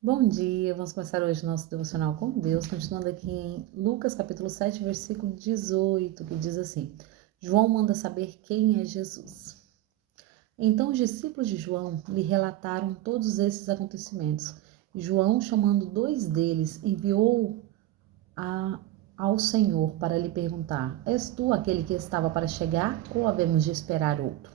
Bom dia, vamos começar hoje nosso devocional com Deus, continuando aqui em Lucas capítulo 7, versículo 18, que diz assim: João manda saber quem é Jesus. Então os discípulos de João lhe relataram todos esses acontecimentos. João, chamando dois deles, enviou a, ao Senhor para lhe perguntar: És tu aquele que estava para chegar ou havemos de esperar outro?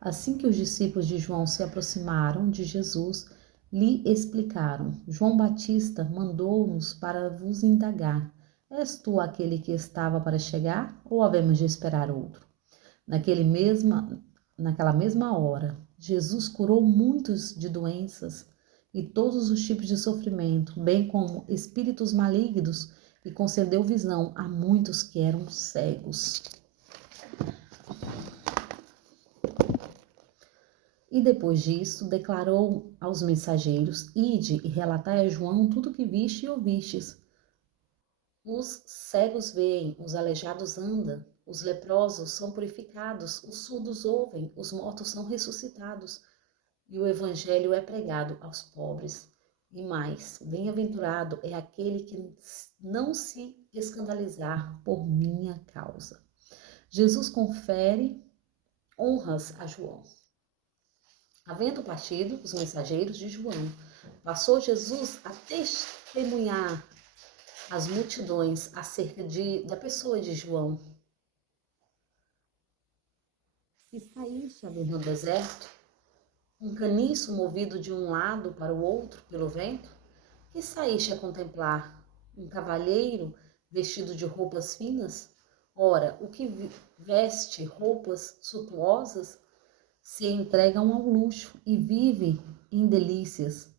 Assim que os discípulos de João se aproximaram de Jesus, lhe explicaram: João Batista mandou-nos para vos indagar: És tu aquele que estava para chegar ou havemos de esperar outro? Naquele mesma, Naquela mesma hora, Jesus curou muitos de doenças e todos os tipos de sofrimento, bem como espíritos malignos, e concedeu visão a muitos que eram cegos. E depois disso, declarou aos mensageiros: Ide e relatai a João tudo o que viste e ouvistes. Os cegos veem, os aleijados andam, os leprosos são purificados, os surdos ouvem, os mortos são ressuscitados, e o evangelho é pregado aos pobres. E mais, bem-aventurado é aquele que não se escandalizar por minha causa. Jesus confere honras a João. Havendo partido os mensageiros de João, passou Jesus a testemunhar às multidões acerca da pessoa de João. E saíste a ver no deserto um caniço movido de um lado para o outro pelo vento? E saíste a contemplar um cavalheiro vestido de roupas finas? Ora, o que veste roupas suntuosas se entregam ao luxo e vive em delícias.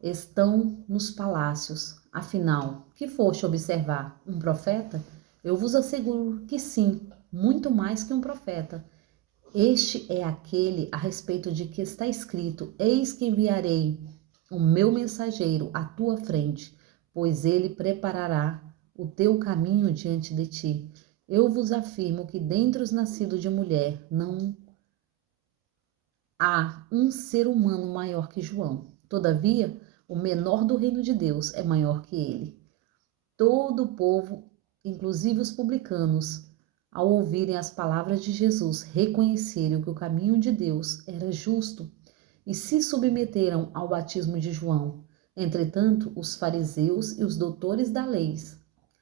Estão nos palácios. Afinal, que foste observar? Um profeta? Eu vos asseguro que sim, muito mais que um profeta. Este é aquele a respeito de que está escrito: Eis que enviarei o meu mensageiro à tua frente, pois ele preparará o teu caminho diante de ti. Eu vos afirmo que dentre os nascidos de mulher não há um ser humano maior que João. Todavia, o menor do reino de Deus é maior que ele. Todo o povo, inclusive os publicanos, ao ouvirem as palavras de Jesus, reconheceram que o caminho de Deus era justo e se submeteram ao batismo de João. Entretanto, os fariseus e os doutores da lei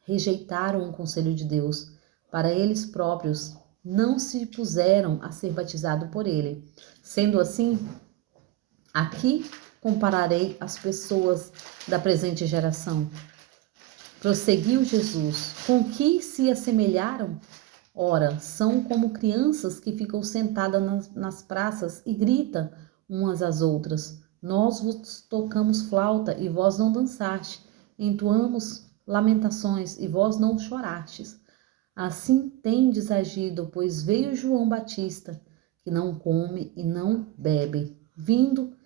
rejeitaram o conselho de Deus. Para eles próprios, não se puseram a ser batizado por ele. Sendo assim, aqui compararei as pessoas da presente geração. Prosseguiu Jesus: com que se assemelharam? Ora, são como crianças que ficam sentadas nas praças e gritam umas às outras. Nós vos tocamos flauta e vós não dançaste. Entoamos lamentações e vós não chorastes. Assim tendes agido, pois veio João Batista, que não come e não bebe. Vindo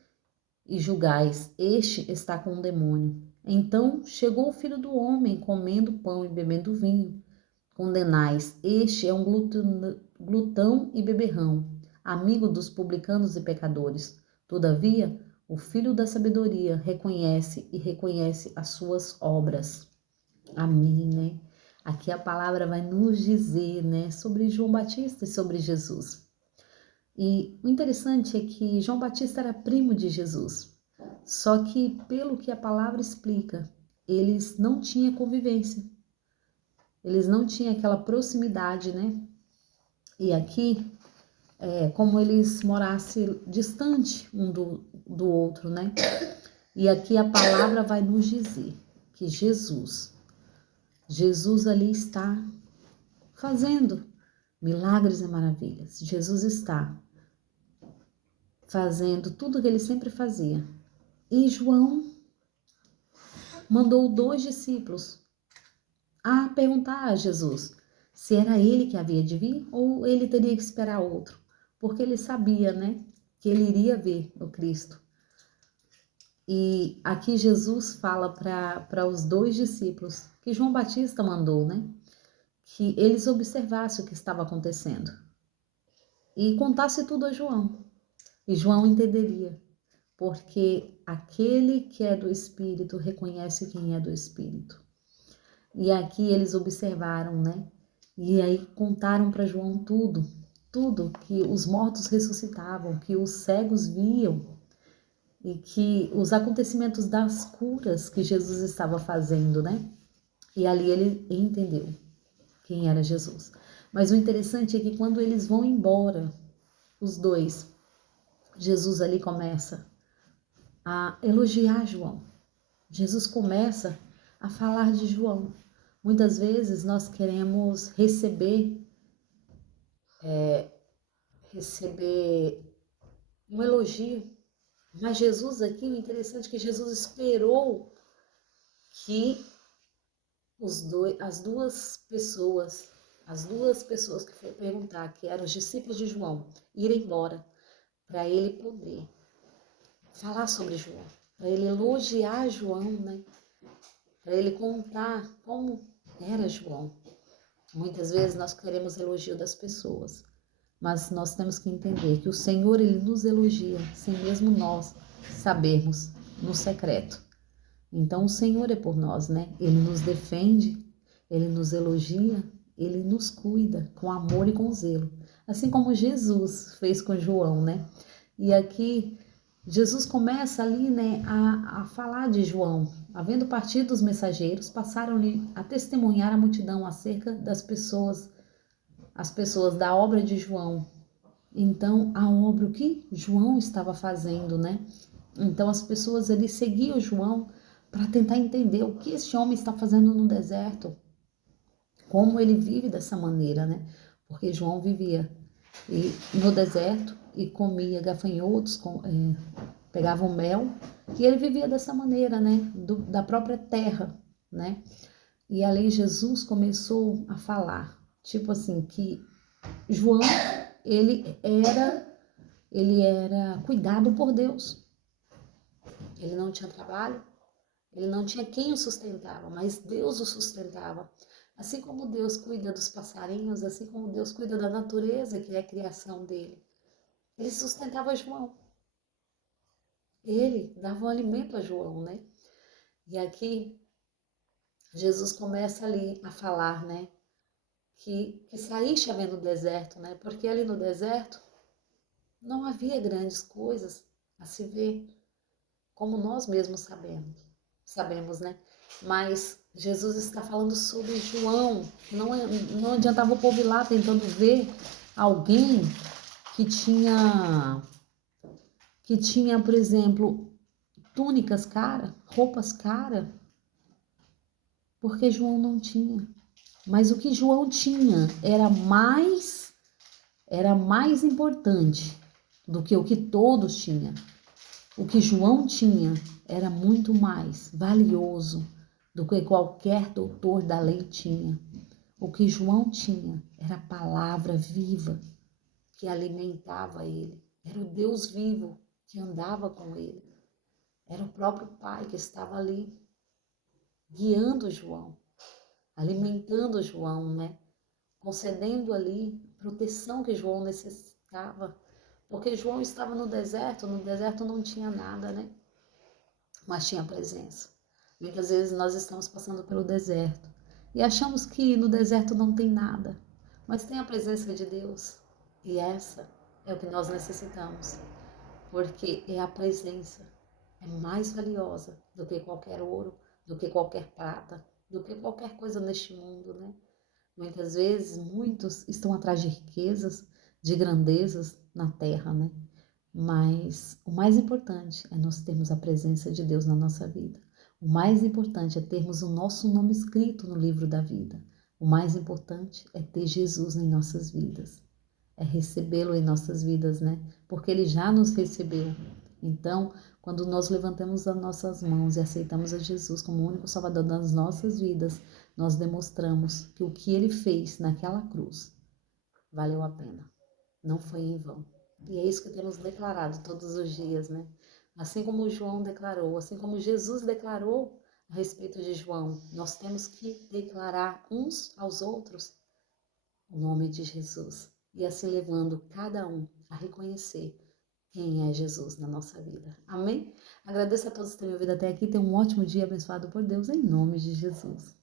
e julgais: este está com um demônio. Então chegou o Filho do Homem, comendo pão e bebendo vinho. Condenais: este é um glutão e beberrão, amigo dos publicanos e pecadores. Todavia, o Filho da Sabedoria reconhece as suas obras. Amém, né? Aqui a palavra vai nos dizer, né, sobre João Batista e sobre Jesus. E o interessante é que João Batista era primo de Jesus. Só que, pelo que a palavra explica, eles não tinham convivência. Eles não tinham aquela proximidade, né? E aqui, como eles morassem distante um do outro, né? E aqui a palavra vai nos dizer que Jesus ali está fazendo milagres e maravilhas. Jesus está fazendo tudo o que ele sempre fazia. E João mandou dois discípulos a perguntar a Jesus se era ele que havia de vir ou ele teria que esperar outro, porque ele sabia, né, que ele iria ver o Cristo. E aqui Jesus fala para os dois discípulos que João Batista mandou, né, que eles observassem o que estava acontecendo e contasse tudo a João. E João entenderia, porque aquele que é do Espírito reconhece quem é do Espírito. E aqui eles observaram, né? E aí contaram para João tudo que os mortos ressuscitavam, que os cegos viam e que os acontecimentos das curas que Jesus estava fazendo, né? E ali ele entendeu quem era Jesus. Mas o interessante é que quando eles vão embora, os dois, Jesus ali começa a elogiar João. Jesus começa a falar de João. Muitas vezes nós queremos receber um elogio, mas Jesus aqui, o interessante é que Jesus esperou que as duas pessoas que foram perguntar, que eram os discípulos de João, irem embora, para ele poder falar sobre João, para ele elogiar João, né? Para ele contar como era João. Muitas vezes nós queremos elogio das pessoas, mas nós temos que entender que o Senhor, ele nos elogia, sem mesmo nós sabermos no secreto. Então o Senhor é por nós, né? Ele nos defende, ele nos elogia, ele nos cuida com amor e com zelo. Assim como Jesus fez com João, né? E aqui Jesus começa ali, né, a falar de João. Havendo partido os mensageiros, passaram-lhe a testemunhar a multidão acerca das pessoas, as pessoas da obra de João. Então, a obra, o que João estava fazendo, né? Então, as pessoas ali seguiam João para tentar entender o que esse homem está fazendo no deserto, como ele vive dessa maneira, né? Porque João vivia no deserto e comia gafanhotos, pegava o mel, e ele vivia dessa maneira, né? Da própria terra, né? E ali Jesus começou a falar, tipo assim, que João, ele era cuidado por Deus. Ele não tinha trabalho, ele não tinha quem o sustentava, mas Deus o sustentava. Assim como Deus cuida dos passarinhos, assim como Deus cuida da natureza, que é a criação dele. Ele sustentava João. Ele dava o alimento a João, né? E aqui Jesus começa ali a falar, né? Que saíste havendo no deserto, né? Porque ali no deserto não havia grandes coisas a se ver, como nós mesmos sabemos, né? Mas Jesus está falando sobre João. Não adiantava o povo ir lá tentando ver alguém que tinha, por exemplo, túnicas caras, roupas caras, porque João não tinha. Mas o que João tinha era mais importante do que o que todos tinham. O que João tinha era muito mais valioso do que qualquer doutor da lei tinha. O que João tinha era a palavra viva que alimentava ele. Era o Deus vivo que andava com ele. Era o próprio Pai que estava ali guiando João, alimentando João, né? Concedendo ali proteção que João necessitava. Porque João estava no deserto não tinha nada, né? Mas tinha presença. Muitas vezes nós estamos passando pelo deserto e achamos que no deserto não tem nada, mas tem a presença de Deus. E essa é o que nós necessitamos, porque é a presença, é mais valiosa do que qualquer ouro, do que qualquer prata, do que qualquer coisa neste mundo, né? Muitas vezes, muitos estão atrás de riquezas, de grandezas na terra, né? Mas o mais importante é nós termos a presença de Deus na nossa vida. O mais importante é termos o nosso nome escrito no livro da vida. O mais importante é ter Jesus em nossas vidas. É recebê-lo em nossas vidas, né? Porque ele já nos recebeu. Então, quando nós levantamos as nossas mãos e aceitamos a Jesus como o único Salvador das nossas vidas, nós demonstramos que o que ele fez naquela cruz valeu a pena. Não foi em vão. E é isso que temos declarado todos os dias, né? Assim como João declarou, assim como Jesus declarou a respeito de João, nós temos que declarar uns aos outros o nome de Jesus. E assim levando cada um a reconhecer quem é Jesus na nossa vida. Amém? Agradeço a todos que têm me ouvido até aqui. Tenham um ótimo dia abençoado por Deus, em nome de Jesus.